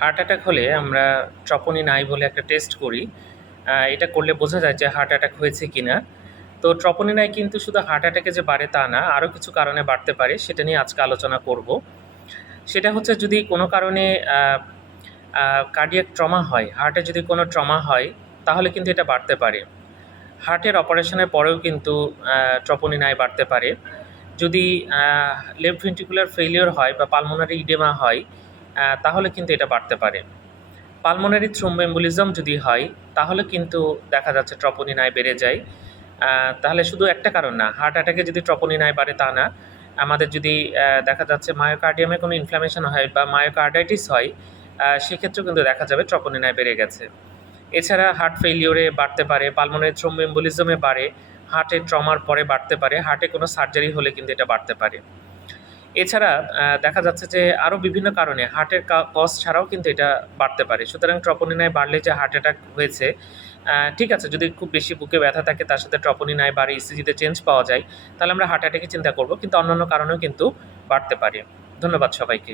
Heart attack হলে আমরা troponin বলে একটা টেস্ট করি। এটা করলে বোঝা যায় যে হার্ট অ্যাটাক হয়েছে কিনা। তো ট্রপোনিন কিন্তু শুধু হার্ট অ্যাটাকে যে বাড়ে তা না, আরও কিছু কারণে বাড়তে পারে, সেটা নিয়ে আজকে আলোচনা করব। সেটা হচ্ছে যদি কোনো কারণে কার্ডিয়াক ট্রমা হয়, হার্টে যদি কোনো ট্রমা হয়, তাহলে কিন্তু এটা বাড়তে পারে। হার্টের অপারেশনের পরেও কিন্তু ট্রপোনিন বাড়তে পারে। যদি লেফট ভেন্ট্রিকুলার ফেলিওর হয় বা পালমোনারি ইডেমা হয়, তাহলে কিন্তু এটা বাড়তে পারে। পালমোনারি থ্রোম্বোএম্বোলিজম যদি হয়, তাহলে কিন্তু দেখা যাচ্ছে ট্রপোনিন বেড়ে যায়। তাহলে শুধু একটা কারণ না, হার্ট অ্যাটাকে যদি ট্রপোনিন বাড়ে তা না, আমাদের যদি দেখা যাচ্ছে মায়োকার্ডিয়ামে কোনো ইনফ্ল্যামেশন হয় বা মায়োকার্ডাইটিস হয়, সেক্ষেত্রেও কিন্তু দেখা যাবে ট্রপোনিন বেড়ে গেছে। এছাড়া হার্ট ফেলিওরে বাড়তে পারে, পালমোনারি থ্রোম্বোএম্বোলিজমে বাড়ে, হার্টের ট্রমার পরে বাড়তে পারে, হার্টে কোনো সার্জারি হলে কিন্তু এটা বাড়তে পারে। এছাড়া দেখা যাচ্ছে যে আরও বিভিন্ন কারণে হার্টের কজ ছাড়াও কিন্তু এটা বাড়তে পারে। সুতরাং ট্রপোনিন বাড়লে যে হার্ট অ্যাটাক হয়েছে, ঠিক আছে, যদি খুব বেশি বুকে ব্যথা থাকে, তার সাথে ট্রপোনিন বাড়ে, ইসিজিতে চেঞ্জ পাওয়া যায়, তাহলে আমরা হার্ট অ্যাটাকে চিন্তা করব, কিন্তু অন্যান্য কারণেও কিন্তু বাড়তে পারে। ধন্যবাদ সবাইকে।